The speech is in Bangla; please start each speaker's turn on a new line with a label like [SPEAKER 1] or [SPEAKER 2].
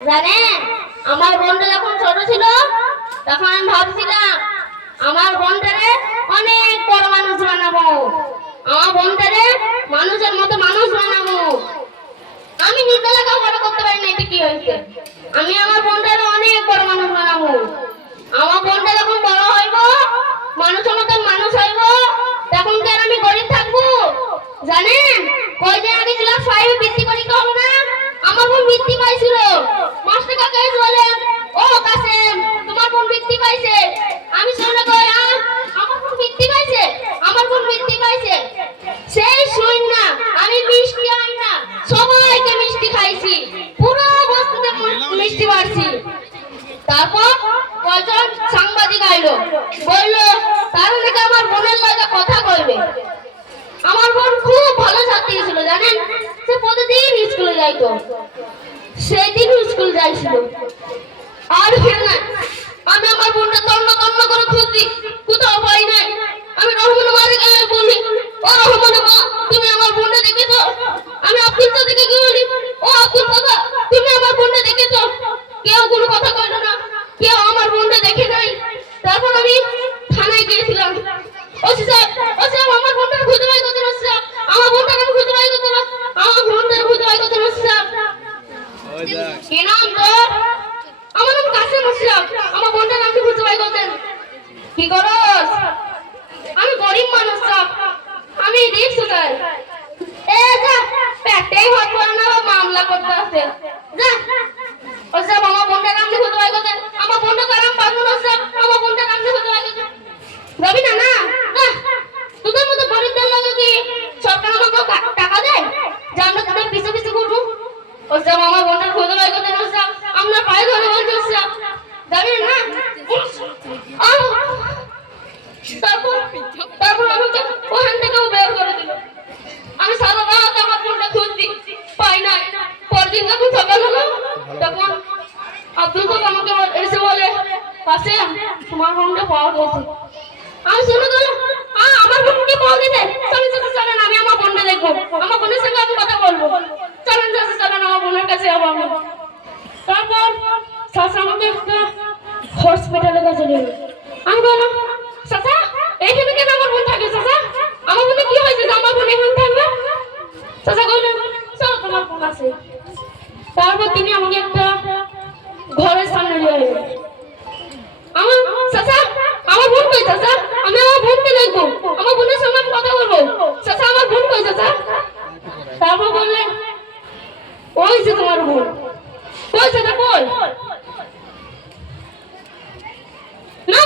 [SPEAKER 1] জানেন আমার বোনটা যখন ছোট ছিল, তখন আমি ভাবছিলাম, আমার বোনটারে অনেক বড় মানুষ বানাবো। আমার বোনটারে মানুষের মতো মানুষ বানাবো। আমি নিজে লেখাপড়া করতে পারি না, এটা কি হয়েছে? আমি আমার বোনটারে অনেক বড় মানুষ বানাবো। আমার বোনটা যখন বড় হইব, মানুষের মতো মানুষ হইব, তখন কি আর আমি গরিব থাকব? জানেন? কয়দিন আগে ক্লাস ফাইভে বৃত্তি পরীক্ষা হলো না আমার বোন বৃত্তি পাইছিল মাস্টার কাকা এসে বলেন ও কাসেম তোমার বোন বৃত্তি পাইছে আমি শুনে কই আ, আমার বোন বৃত্তি পাইছে আমার বোন বৃত্তি পাইছে সেই শুন না আমি মিষ্টি আই না সবাইকে মিষ্টি খাইছি পুরো বস্তুতে মু- মিষ্টি মারছি তারপর কয়জন সাংবাদিক আইলো বলল তারা নাকি আমার বোনের লাগে কথা কইবে আমার বোন খুব ভালো ছাত্রী ছিল, জানেন? সে প্রতিদিন স্কুলে যাইতো। সেদিন স্কুল যাইছিল। আর ফিরে নাই আমি আমার বোনটা তন্ন তন্ন করে খুঁজছি, কোথাও পাই নাই। আমি রহমান মারে গেলে বলি, ও রহমান মা, তুমি আমার বোনটা দেখেছ? আমি আব্দুল সাদিকে গিয়ে বলি, ও আব্দুল সাদা তুমি আমার বোনটা দেখেছ? কেউ কোনো কথা কইলো না। কেউ আমার বোনটা দেখে নাই। তারপর আমি থানায় গিয়েছিলাম। ওসি সাহেব ওসি সাহেব আমার বোনটা খুঁজে বাই করতে ওসি সাহেব আমার বোনটা আমি খুঁজে বাই করতে আমার বোনটা খুঁজে বাই করতে ওসি সাহেব কি নাম তোর আমার নাম কাসেম আসলাম আমার বোনটার নাম কি খুঁজে বাই করতেন কি করস আমি গরিব মানুষ সব আমি দেখছ স্যার। এ, যা, পেটেই হাত পড়ে না মামলা করতে আছে। যা। ও সব আমার বোনটার নাম খুঁজে বাই করতেন আমার বোনটা নাম পাবো না সব আমার বোনটার নাম খুঁজে বাই করতেন যাবি না না যা তোদের মতো গরিবদের লাগে কি সরকার আমাকে কা- টাকা দেয় যে আমরা তোদের পিছু পিছু ঘুরবো ও আমার বোনটার খুঁজে বাই করতেন ও সব আমরা পায়ে ধরে বলছি ও সব যাবি না তারপর তারপর বের করে আমি সারা আমার খুঁজছি, পাই তখন আমাকে এসে বলে পাশে তোমার পাওয়া আমি শুনে গেলাম আ আমার ফোনটা পাওয়া গেছে চলেন চলেন চলেন আমি আমার বোনটা দেখব আমার বোনের সঙ্গে আমি কথা বলব চলেন চলেন চলেন আমার বোনের কাছে যাব আমি তারপর শাশা আমাকে একটা হসপিটালে কাছে নিয়ে। আমি বললাম, চাচা এইখানে কেন আমার বোন থাকে, চাচা, আমার বোনে কি হয়েছে? যে আমার বোন এখানে থাকবে চাচা বললেন চলো, তোমার বোন আছে। তারপর তিনি আমাকে একটা ঘরের সামনে নিয়ে এলেন আমার, চাচা, আমার বোন কই, চাচা? আমি আমার বোনকে দেখব। আমার বোনের সঙ্গে আমি কথা বলব। চাচা, আমার বোন কই, চাচা? তারপর বললেন, ওই যে তোমার বোন। কই চাচা, কই? না